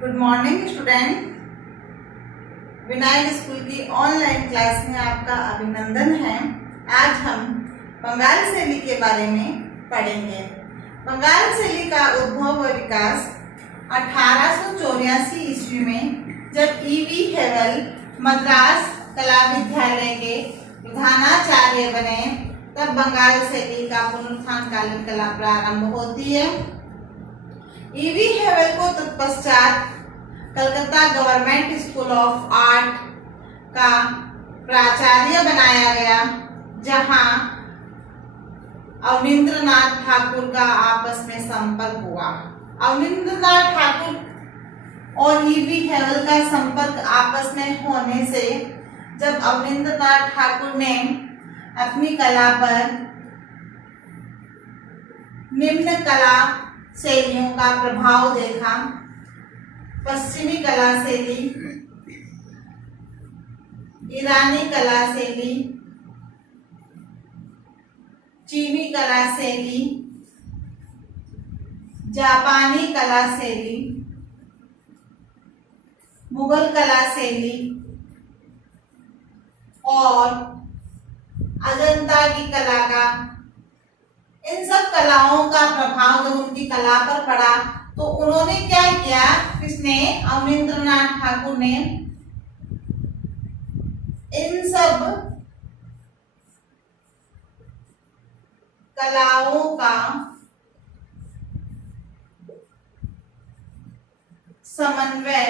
Good morning student. Vinayak school की online class में आपका अभिनंदन है। आज हम बंगाल शैली के बारे में पढ़ेंगे। बंगाल शैली का उद्भव व विकास 1884 ईस्वी में जब ईवी हेवल मद्रास कला विद्यालय के प्रधानाचार्य बने तब बंगाल शैली का पुनरुत्थान कालीन कला प्रारंभ होती है। ईवी हेवल को तत्पश्चात Calcutta government school of art का प्राचार्य बनाया गया, जहां अवनींद्रनाथ ठाकुर का आपस में संपर्क हुआ। अवनींद्रनाथ ठाकुर और ईवी हेवल का संपर्क आपस में होने से जब अवनींद्रनाथ ठाकुर ने अपनी कला पर निम्न कला शैलियों का प्रभाव देखा, पश्चिमी कला शैली, ईरानी कला शैली, चीनी कला शैली, जापानी कला शैली, मुगल कला शैली और अजंता की कला का, इन सब कलाओं का प्रभाव जब उनकी कला पर पड़ा तो उन्होंने क्या किया, किसने, अवनींद्रनाथ ठाकुर ने इन सब कलाओं का समन्वय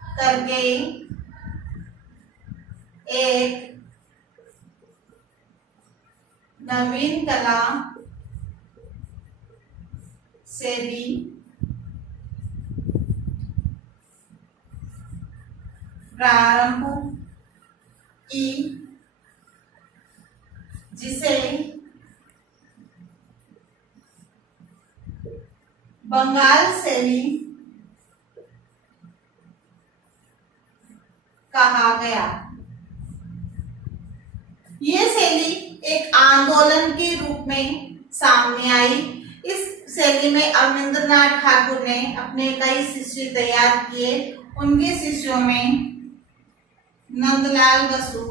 करके एक नवीन कला शैली प्रारंभ की, जिसे बंगाल शैली कहा गया। ये शैली एक आंदोलन के रूप में सामने आई। इस शैली में अवनींद्रनाथ ठाकुर ने अपने कई शिष्य तैयार किए। उनके शिष्यों में नंदलाल बसु,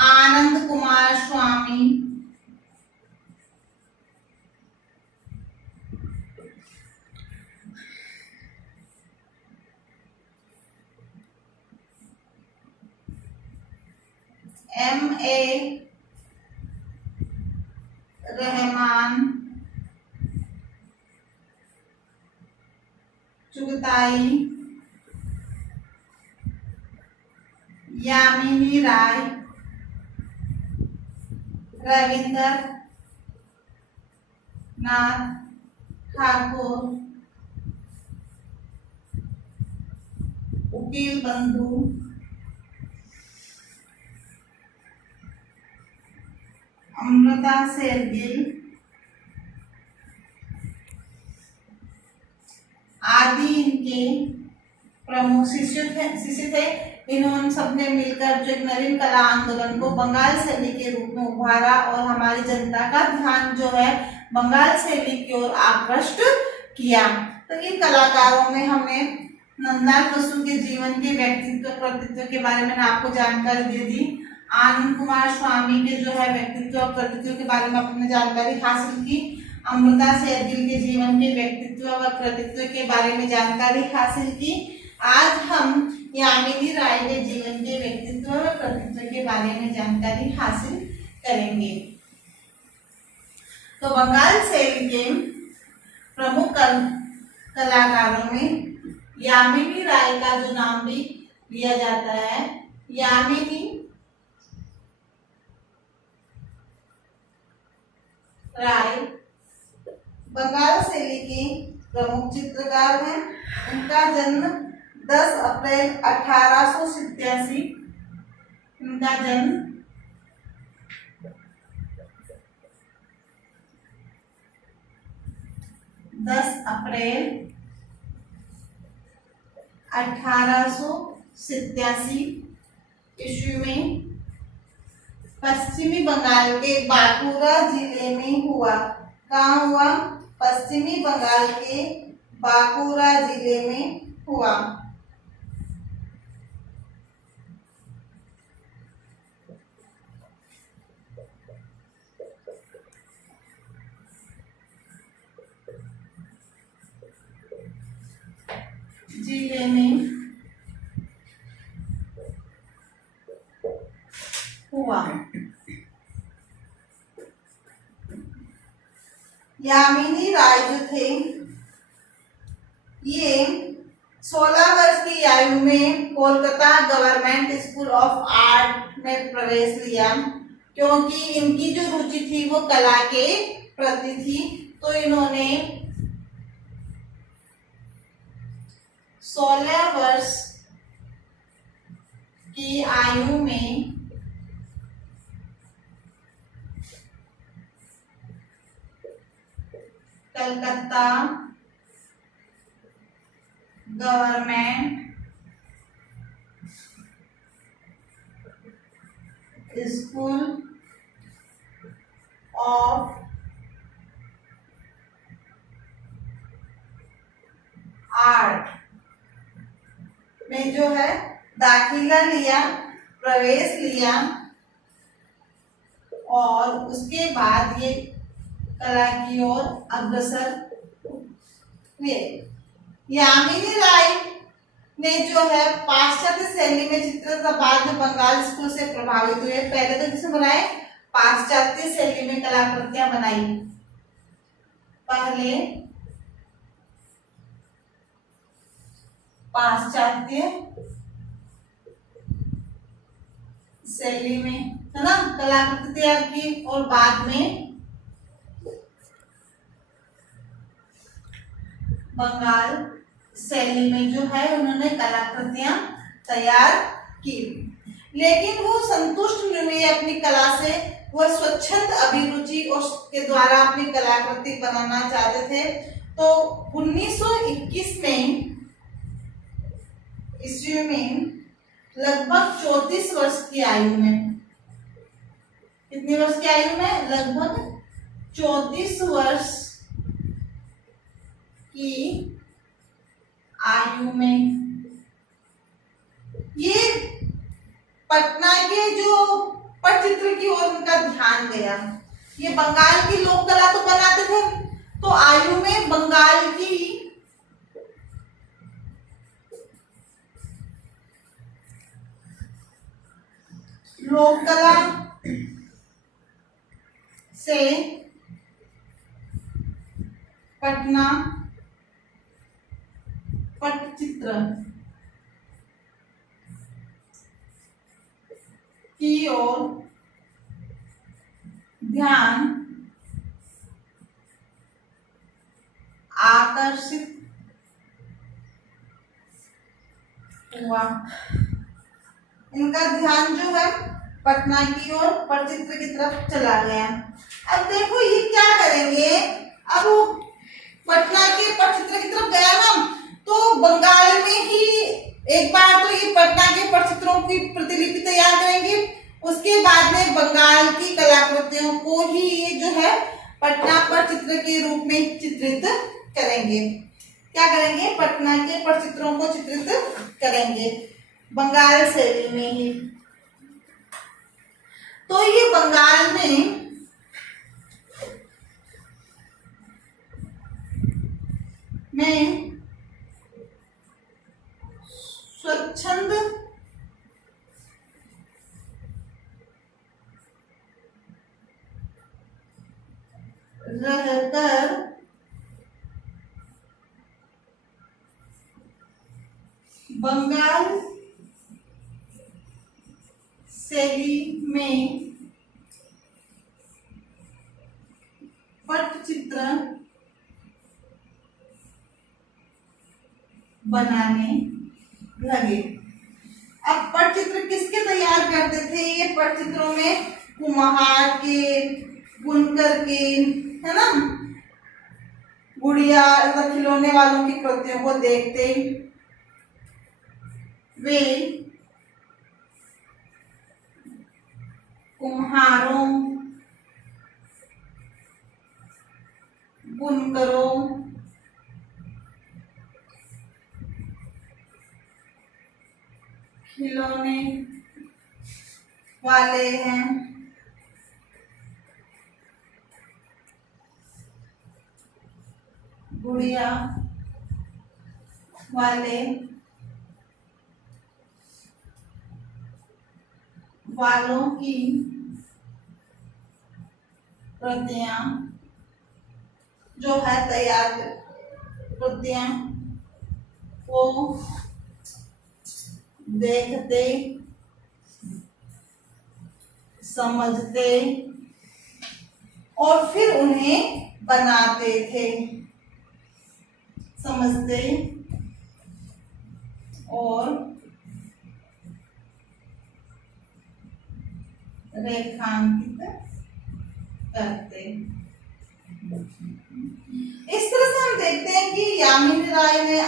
आनंद कुमार स्वामी, M.A. रहमान, चुगताई, यामिनी राय, रविंद्र नाथ ठाकुर, उकील बंधु, अमृता शेरगिल आदि इनके प्रमुख शिष्य थे। इन्होंने सबने मिलकर जो एक नवीन कला आंदोलन को बंगाल शैली के रूप में उभारा और हमारी जनता का ध्यान जो है बंगाल शैली की ओर आकृष्ट किया। तो इन कलाकारों में हमने नंदलाल बसु के जीवन के व्यक्तित्व कृतित्व के बारे में आपको जानकारी दे दी। आनंद कुमार स्वामी के जो है व्यक्तित्व और कृतित्व के बारे में आपने जानकारी हासिल की। अमृता शेरगिल के जीवन के व्यक्तित्व व कृतित्व के बारे में जानकारी हासिल की। आज हम यामिनी राय के जीवन के व्यक्तित्व व कृतित्व के बारे में जानकारी हासिल करेंगे। तो बंगाल शैली के प्रमुख कलाकारों में यामिनी राय का जो नाम भी लिया जाता है, यामिनी राय बंगाल शैली की प्रमुख चित्रकार हैं। उनका जन्म 10 अप्रैल 1887, उनका जन्म 10 अप्रैल 1887 ईस्वी में पश्चिमी बंगाल के बांकुरा जिले में हुआ। कहाँ हुआ? पश्चिमी बंगाल के बांकुरा जिले में हुआ। जिले में हुआ। यामिनी राय जो थे ये 16 वर्ष की आयु में Kolkata government school of art में प्रवेश लिया। क्योंकि इनकी जो रुचि थी वो कला के प्रति थी, तो इन्होंने 16 वर्ष की आयु में Calcutta government school of art में जो है दाखिला लिया, प्रवेश लिया और उसके बाद ये कला की ओर अग्रसर हुए। यामिनी राय ने जो है पाश्चात्य शैली में चित्रकला, बाद में बंगाल स्कूल से प्रभावित हुए। पहले तो किसने बनाए? पाश्चात्य शैली में कलाकृतियां बनाई। पहले पाश्चात्य शैली में है ना कलाकृति तैयार की और बाद में बंगाल शैली में जो है उन्होंने कलाकृतियां तैयार की। लेकिन वो संतुष्ट नहीं हुए अपनी कला से, वह स्वच्छंद अभिरुचि के द्वारा अपनी कलाकृति बनाना चाहते थे। तो 1921 में ईस्वी में लगभग 34 वर्ष की आयु में, कितनी वर्ष की आयु में? लगभग 34 वर्ष की आयु में ये पटना के जो पटचित्र की ओर उनका ध्यान गया। ये बंगाल की लोक कला तो बनाते थे, तो आयु में बंगाल की लोक कला से पटना पटचित्र की ओर ध्यान आकर्षित हुआ। इनका ध्यान जो है पटना की ओर पटचित्र की तरफ चला गया। अब देखो ये क्या करेंगे, अब पटना के पटचित्र की तरफ गया ना, तो बंगाल में ही एक बार तो ये पटना के पटचित्रों की प्रतिलिपि तैयार करेंगे, उसके बाद में बंगाल की कलाकृतियों को ही ये जो है पटना पटचित्र के रूप में चित्रित करेंगे। क्या करेंगे? पटना के पटचित्रों को चित्रित करेंगे बंगाल शैली में ही। तो ये बंगाल में स्वच्छंद रहकर बंगाल शैली में पटचित्र बनाने लगे। अब पटचित्र किसके तैयार करते थे? ये पटचित्रों में कुम्हार के, बुनकर के, है ना, गुड़िया खिलौने वालों की कृतियों को देखते वे कुम्हारों, बुनकरों, खिलौने वाले हैं, गुड़िया वाले, वालों की प्रतियां जो है तैयार प्रतियां को देखते समझते और फिर उन्हें बनाते थे, समझते और रेखांकित करते। इस तरह से हम देखते हैं कि यामिनी राय ने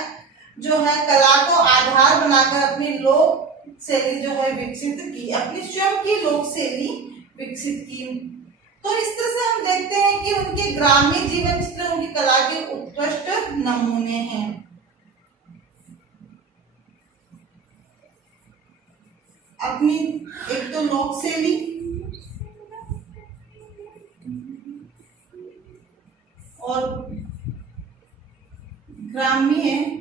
जो है कला को आधार बनाकर अपनी लोक शैली जो है विकसित की, अपनी स्वयं की लोक शैली विकसित की। तो इस तरह से हम देखते हैं कि उनके ग्रामीण जीवन चित्र उनकी कला के उत्कृष्ट नमूने हैं। अपनी एक तो लोक शैली और ग्रामीण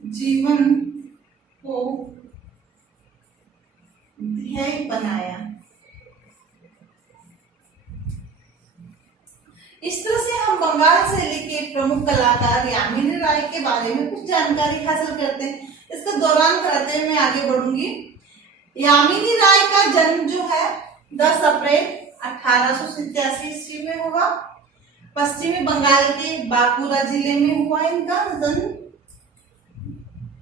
जीवन को ध्येय बनाया। इस तरह से हम बंगाल शैली के प्रमुख कलाकार यामिनी राय के बारे में कुछ जानकारी हासिल करते हैं। इसका दौरान करते हुए मैं आगे बढ़ूंगी। यामिनी राय का जन्म जो है 10 अप्रैल 1887 ईस्वी में हुआ। पश्चिमी बंगाल के बांकुरा जिले में हुआ इनका जन्म।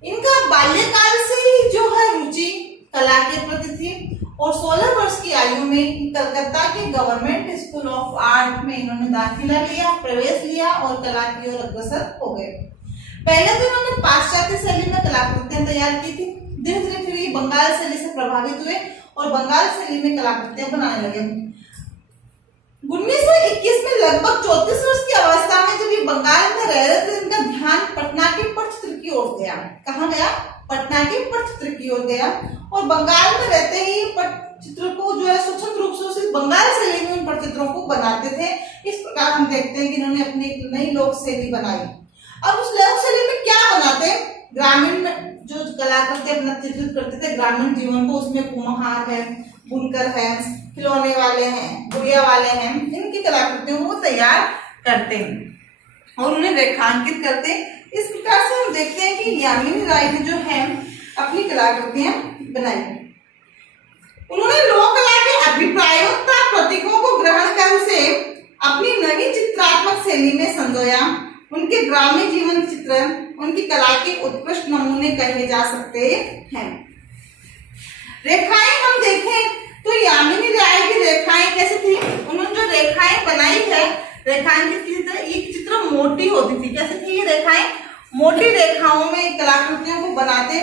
इनका बाल्यकाल से ही जो है रुचि कला के प्रति थी और 16 वर्ष की आयु में कलकत्ता के गवर्नमेंट स्कूल ऑफ आर्ट में इन्होंने दाखिला लिया, प्रवेश लिया और कला की ओर अग्रसर हो गए। पहले तो इन्होंने पाश्चात्य शैली में कलाकृतियां तैयार की थी। धीरे धीरे फिर ये बंगाल शैली से प्रभावित हुए और बंगाल शैली में कलाकृतियां बनाने लगे। 1921 में लगभग 34 वर्ष की अवस्था में जब ये बंगाल में रह रहे थे, इनका ध्यान पटना के पटचित्र की ओर गया। कहाँ गया? पटना के पटचित्र की ओर गया और बंगाल में रहते ही पटचित्र को जो है स्वतंत्र रूप से उसी बंगाल शैली में उन पटचित्रों को बनाते थे। इस प्रकार हम देखते हैं कि इन्होंने अपनी एक नई लोक शैली बनाई। अब उस लोक शैली में क्या बनाते? ग्रामीण में जो कलाकृति अपना चित्रित करते थे ग्रामीण जीवन को, उसमें कुम्हार है, बुनकर है, खिलौने वाले हैं, गुड़िया वाले हैं, इनकी कलाकृतियों को तैयार करते हैं और उन्हें रेखांकित करते। इस प्रकार से हम देखते हैं कि यामिनी राय ने जो है अपनी कलाकृतियां बनाई। उन्होंने लोक कला के अभिप्रायों तथा प्रतीकों को ग्रहण कर उसे अपनी नवी चित्रात्मक शैली में संजोया। उनके ग्रामीण जीवन चित्र उनकी कला के उत्कृष्ट नमूने कहे जा सकते हैं। रेखाएं हम देखें तो यामिनी राय की रेखाएं कैसी थी? उन्होंने जो रेखाएं बनाई है रेखांकित की तरह, ये चित्र मोटी होती थी। कैसे थी ये रेखाएं? मोटी रेखाओं में कलाकृतियों को बनाते,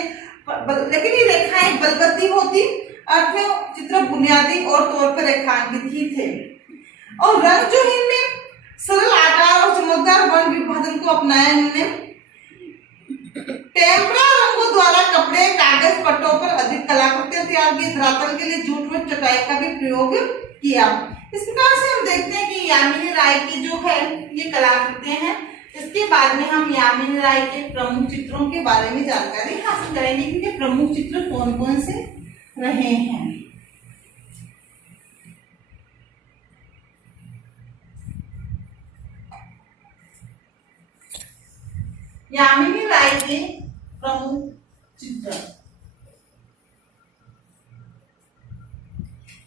लेकिन ये रेखाएं बलबद्धी होती, अर्थ में चित्र बुनियादी और तौर पर रेखांकित ही थे और रंग जो इनमें सरल आकार और चमकदार वर्ण विभाजन को अपनाया। इन्होंने टेम्परा रंगों द्वारा कपड़े, कागज, पट्टों पर अधिक कलाकृतियां तैयार की। धरातल के लिए जूट में चटाई का भी प्रयोग किया। इस प्रकार से हम देखते हैं कि यामिनी राय की जो है ये कलाकृतियां हैं। इसके बाद में हम यामिनी राय के प्रमुख चित्रों के बारे में जानकारी हासिल करेंगे कि इनके प्रमुख चित्र कौन कौन से रहे हैं। यामिनी राय के प्रमुख चित्र।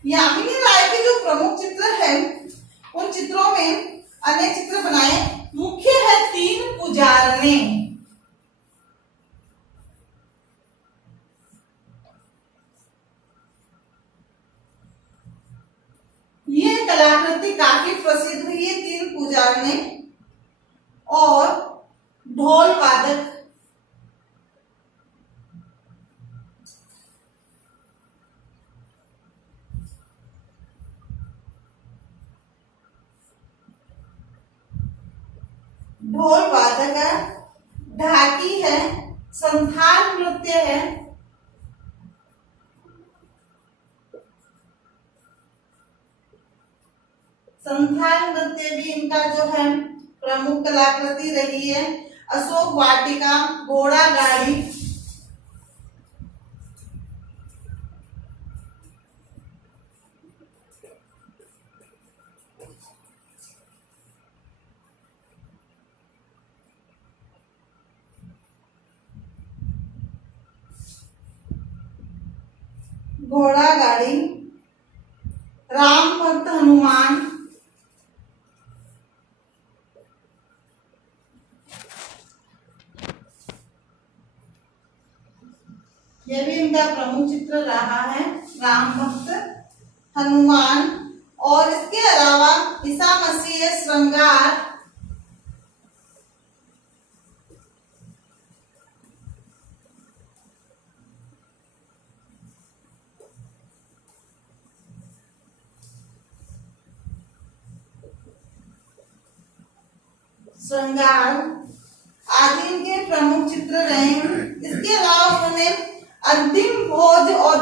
यामिनी राय के जो प्रमुख चित्र हैं उन चित्रों में अनेक चित्र बनाए। मुख्य है 3 पुजारने। ये कलाकृति काफी प्रसिद्ध हुई है। 3 पुजारने और ढोल वादक। अगर ढाकी है, संथाल नृत्य है, संथाल नृत्य भी इनका जो है प्रमुख कलाकृति रही है। अशोक वाटिका, घोड़ा गाड़ी, घोड़ा गाड़ी, राम भक्त हनुमान, यह भी इनका प्रमुख चित्र रहा है, राम भक्त हनुमान। और इसके अलावा ईसा मसीह श्रृंगार, श्रृंगार आदि इनके प्रमुख चित्र रहे हैं। इसके अलावा उन्होंने अंतिम भोज और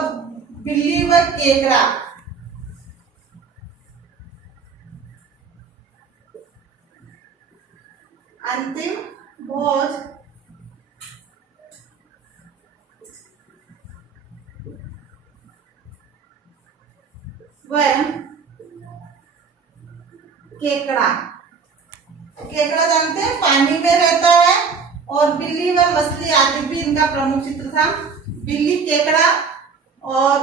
बिल्ली व केकड़ा, अंतिम भोज व केकड़ा, केकड़ा जानते हैं पानी में रहता है, और बिल्ली व मछली आदि भी इनका प्रमुख चित्र था। बिल्ली, केकड़ा और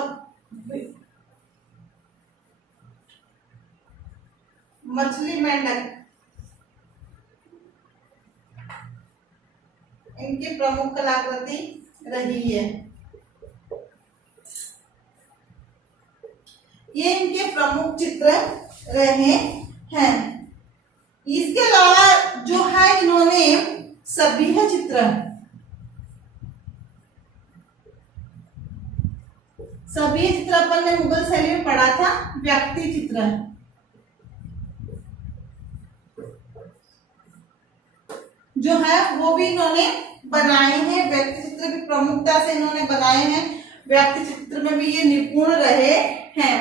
मछली, मेंढक इनकी प्रमुख कलाकृति रही है। ये इनके प्रमुख चित्र रहे हैं। इसके अलावा जो है इन्होंने सभ्य चित्र, सभ्य चित्र अपन ने मुगल शैली में पढ़ा था, व्यक्ति चित्र, जो है वो भी इन्होंने बनाए हैं। व्यक्ति चित्र भी प्रमुखता से इन्होंने बनाए हैं। व्यक्ति चित्र में भी ये निपुण रहे हैं।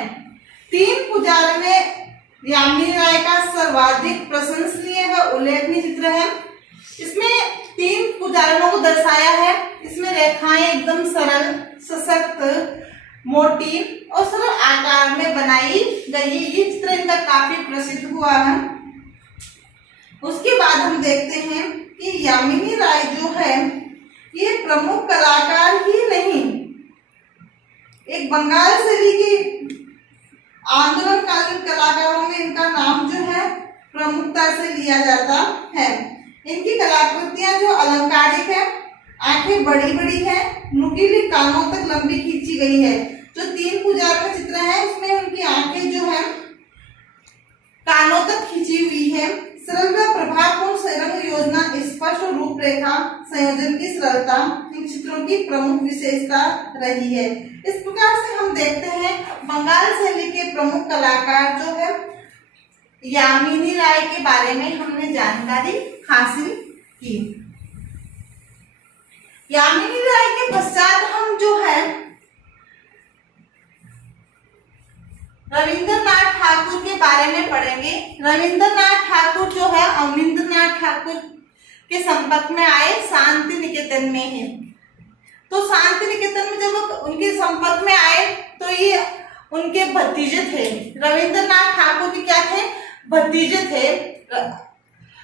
तीन पुजारी में यामिनी राय का सर्वाधिक प्रशंसनीय व उल्लेखनीय चित्र है। इसमें तीन पुजारियों को दर्शाया है। इसमें रेखाएं एकदम सरल, सशक्त, मोटी और सरल आकार में बनाई गई। ये चित्र इनका काफी प्रसिद्ध हुआ है। उसके बाद हम देखते हैं कि यामिनी राय जो है ये प्रमुख कलाकार ही नहीं, एक बंगाल शैली की आंदोलनकालीन कलाकारों में इनका नाम जो है प्रमुखता से लिया जाता है। इनकी कलाकृतियां जो अलंकारिक है, आंखें बड़ी बड़ी है, नुकीली कानों तक लंबी खींची गई है। जो तीन पुजारी का चित्र है उसमें उनकी आंखें जो है कानों तक खींची हुई है। सरल व प्रभावपूर्ण रंग योजना, स्पष्ट रूपरेखा, संयोजन की सरलता इन चित्रों की प्रमुख विशेषता रही है। इस प्रकार से हम देखते हैं बंगाल शैली के प्रमुख कलाकार जो है यामिनी राय के बारे में हमने जानकारी हासिल की। यामिनी राय के पश्चात हम जो है रविंद्रनाथ ठाकुर के बारे में पढ़ेंगे। रविंद्रनाथ ठाकुर जो है अवनींद्रनाथ ठाकुर के संपर्क में आए, शांति निकेतन में है। तो शांति निकेतन में जब उनके संपर्क में आए तो ये उनके भतीजे थे। रविंद्रनाथ ठाकुर के क्या थे? भतीजे थे।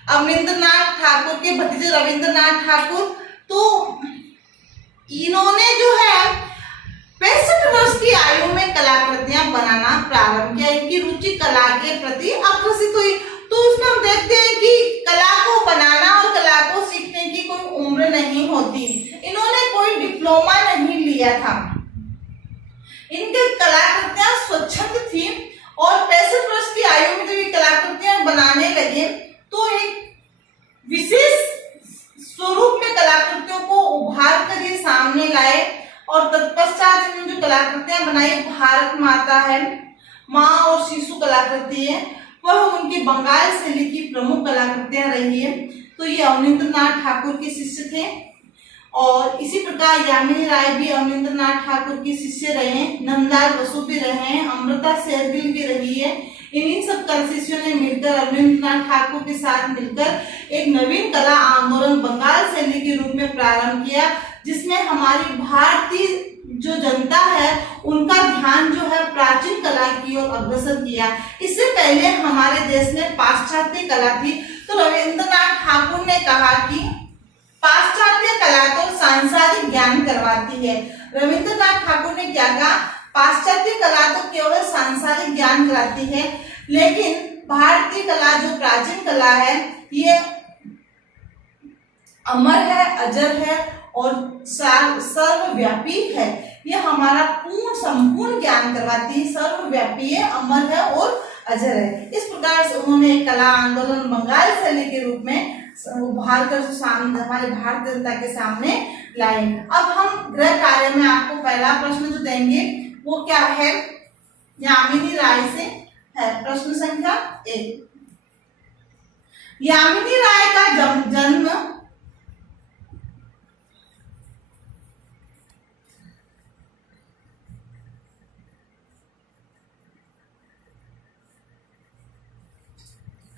अवनींद्रनाथ ठाकुर के भतीजे रविंद्रनाथ ठाकुर। तो इन्होंने जो है 65 वर्ष की आयु में कलाकृतियां बनाना प्रारंभ किया। इनकी रुचि कला के प्रति आकर्षित हुई। तो उसमें हम देखते हैं कि कला को बनाना और कला को सीखने की कोई उम्र नहीं होती। इन्होंने कोई डिप्लोमा नहीं लिया था। इनकी कलाकृतियां स्वच्छंद थी और 65 वर्ष की आयु में जब ये कलाकृतियां बनाने लगे तो एक विशेष स्वरूप में कलाकृतियों को उभार कर ये सामने लाए। और तत्पश्चात इन्होंने जो कलाकृतियां बनाई, भारत माता है, माँ और शिशु कलाकृति है, वह उनकी बंगाल शैली की प्रमुख कलाकृतियां रही है। तो ये अवनींद्रनाथ ठाकुर के शिष्य थे। और इसी प्रकार यामिनी राय भी अवनींद्रनाथ ठाकुर की शिष्य रहे, नंदलाल बसु भी रहे, अमृता शेरगिल भी रही है। इन्हीं सब कल शिष्यों ने मिलकर अवनींद्रनाथ ठाकुर के साथ मिलकर एक नवीन कला आंदोलन बंगाल शैली के रूप में प्रारंभ किया, जिसमें हमारी भारतीय जो जनता है उनका ध्यान जो है प्राचीन कला की ओर अग्रसर किया। इससे पहले हमारे देश में पाश्चात्य कला थी, तो रविंद्रनाथ ठाकुर ने कहा कि पाश्चात्य कला तो सांसारिक ज्ञान करवाती है। रविंद्रनाथ ठाकुर ने क्या कहा, पाश्चात्य कला तो केवल सांसारिक ज्ञान कराती है, लेकिन भारतीय कला जो प्राचीन कला है ये अमर है, अजर है और सर्वव्यापी है। ये हमारा पूर्ण संपूर्ण ज्ञान करवाती है, सर्वव्यापी है, अमर है और अजर है। इस प्रकार से उन्होंने एक कला आंदोलन बंगाल शैली के रूप में उभार कर हमारे भारत जनता के सामने लाए। अब हम गृह कार्य में आपको पहला प्रश्न जो देंगे वो क्या है, यामिनी राय से है। प्रश्न संख्या 1, यामिनी राय का जन्म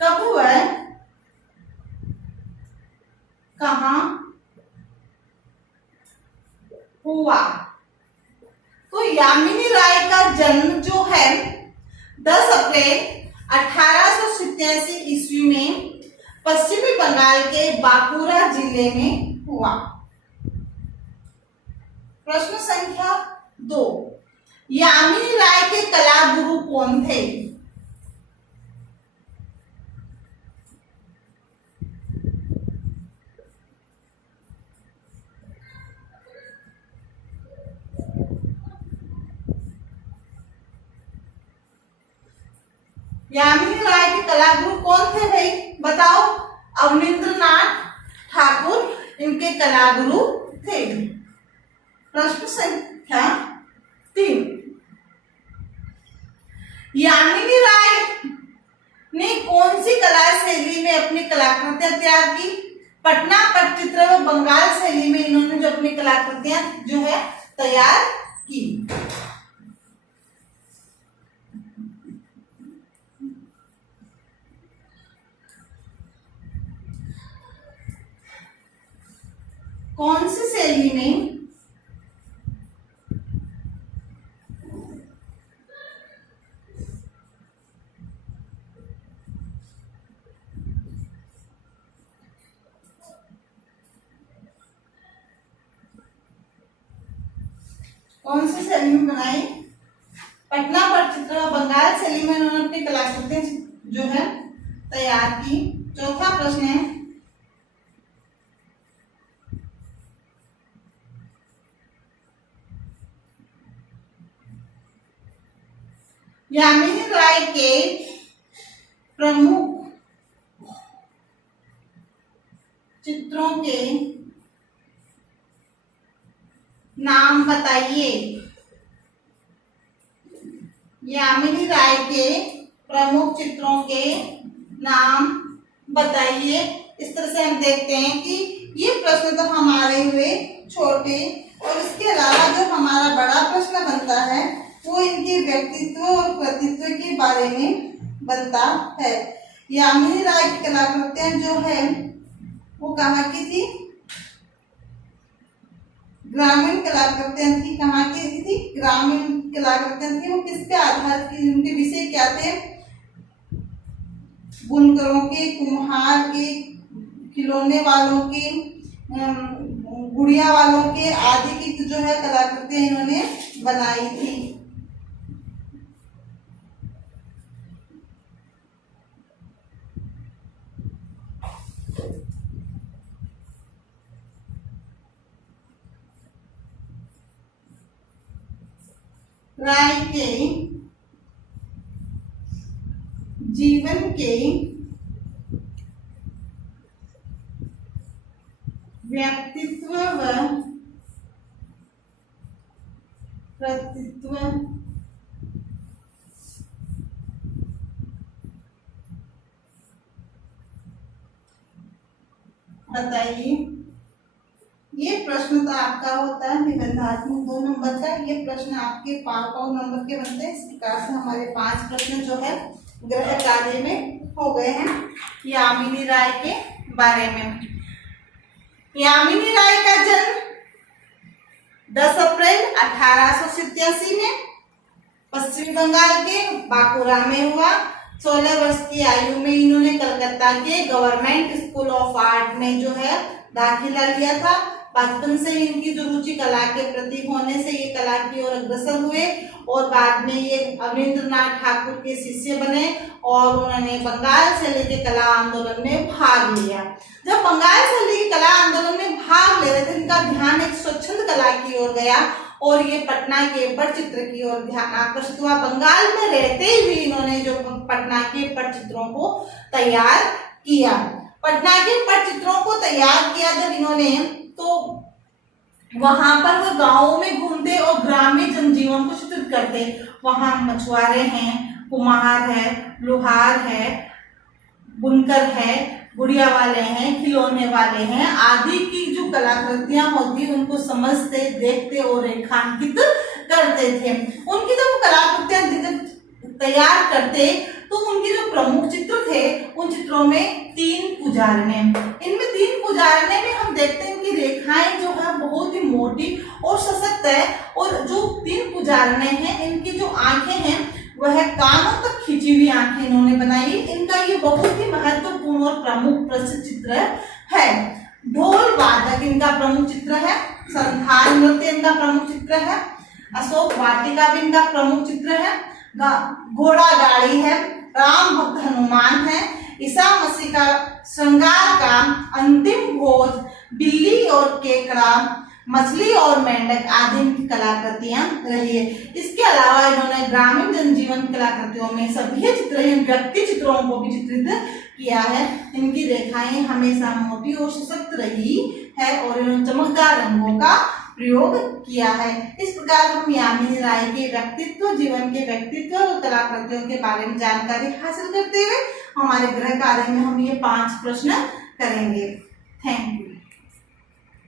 कब हुआ है, कहाँ हुआ? तो यामिनी राय का जन्म जो है 10 अप्रैल 1887 ईस्वी में पश्चिमी बंगाल के बांकुरा जिले में हुआ। प्रश्न संख्या 2, यामिनी राय के कला गुरु कौन थे? यामिनी राय के कलागुरु कौन थे भाई, बताओ? अवनींद्रनाथ ठाकुर इनके कलागुरु थे। प्रश्न संख्या 3, यामिनी राय ने कौन सी कला शैली में अपनी कलाकृतियां तैयार की? पटना पटचित्र व बंगाल शैली में इन्होंने जो अपनी कलाकृतियां जो है तैयार की। कौन सी शैली में? कौन सी शैली में बनाई? पटना पटचित्र व बंगाल शैली में उन्होंने अपनी कलाकृतियां जो है तैयार की। चौथा प्रश्न है, यामिनी राय के प्रमुख चित्रों के नाम बताइए। यामिनी राय के प्रमुख चित्रों के नाम बताइए। इस तरह से हम देखते हैं कि ये प्रश्न तो हमारे हुए छोटे, और इसके अलावा जो हमारा बड़ा प्रश्न बनता है वो इनके व्यक्तित्व और कृतित्व के बारे में बनता है। यामिनी राय की कलाकृतियां जो है वो कहाँ की थी? ग्रामीण कलाकृतियां थी। कहाँ की थी? ग्रामीण कलाकृतियां थी। वो किस पे आधारित थी? उनके विषय क्या थे? बुनकरों के, कुम्हार के, खिलौने वालों के, गुड़िया वालों के आदि की जो है कलाकृतियां इन्होंने बनाई थी। राय के जीवन के व्यक्तित्व व कृतित्व बताइए। ये प्रश्न तो आपका होता है निबंधात्मक 2 नंबर का, ये प्रश्न आपके 5 नंबर के बनते हैं। इस प्रकार से हमारे 5 प्रश्न जो है गृह कार्य में हो गए हैं यामिनी राय के बारे में। यामिनी राय का जन्म 10 अप्रैल 1887 में पश्चिम बंगाल के बांकुरा में हुआ। 16 वर्ष की आयु में इन्होंने कलकत्ता के गवर्नमेंट स्कूल ऑफ आर्ट में जो है दाखिला लिया था। बचपन से इनकी जो रुचि कला के प्रति होने से ये कला की ओर अग्रसर हुए और बाद में ये अवनींद्रनाथ ठाकुर के शिष्य बने और उन्होंने बंगाल शैली के कला आंदोलन में भाग लिया। जब बंगाल शैली के कला आंदोलन में भाग ले रहे थे, इनका ध्यान एक स्वच्छंद कला की ओर गया और ये पटना के पटचित्र की ओर ध्यान आकर्षित हुआ। बंगाल में रहते हुए इन्होंने जो पटना के पटचित्रों को तैयार किया, पटना के पटचित्रों को तैयार किया जब इन्होंने, तो वहां पर वो गांवों में घूमते और ग्रामीण जनजीवन को चित्रित करते। वहां मछुआरे हैं, कुम्हार है, लोहार है, बुनकर है, गुड़िया वाले हैं, खिलौने वाले हैं आदि की जो कलाकृतियां होती उनको समझते, देखते और रेखांकित करते थे। उनकी जब कलाकृतियां तैयार करते तो उनके जो प्रमुख चित्र थे उन चित्रों में 3 पुजारने, इनमें 3 पुजारने में हम देखते हैं कि रेखाएं जो है बहुत ही मोटी और सशक्त है और जो 3 पुजारने हैं इनकी जो आंखें हैं वह कानों तक खिंची हुई आंखें इन्होंने बनाई। इनका ये बहुत ही महत्वपूर्ण और प्रमुख प्रसिद्ध चित्र है। ढोल वादक इनका प्रमुख चित्र है, संथाल नृत्य इनका प्रमुख चित्र है, अशोक वाटिका भी इनका प्रमुख चित्र है, घोड़ा गाड़ी है, राम भक्त हनुमान है, ईसा मसीह का श्रृंगार का अंतिम भोज, बिल्ली और केकड़ा, मछली और मेंढक आदि की कलाकृतियां रही है। इसके अलावा इन्होंने ग्रामीण जनजीवन कलाकृतियों में सभी चित्र, व्यक्ति चित्रों को भी चित्रित किया है। इनकी रेखाएं हमेशा मोटी और सशक्त रही है और इन्होंने चमकदार रंगों का प्रयोग किया है। इस प्रकार हम यामिनी राय के व्यक्तित्व, जीवन के व्यक्तित्व और कलाकृतियों के बारे में जानकारी हासिल करते हुए हमारे गृह कार्य में हम ये 5 प्रश्न करेंगे। Thank you.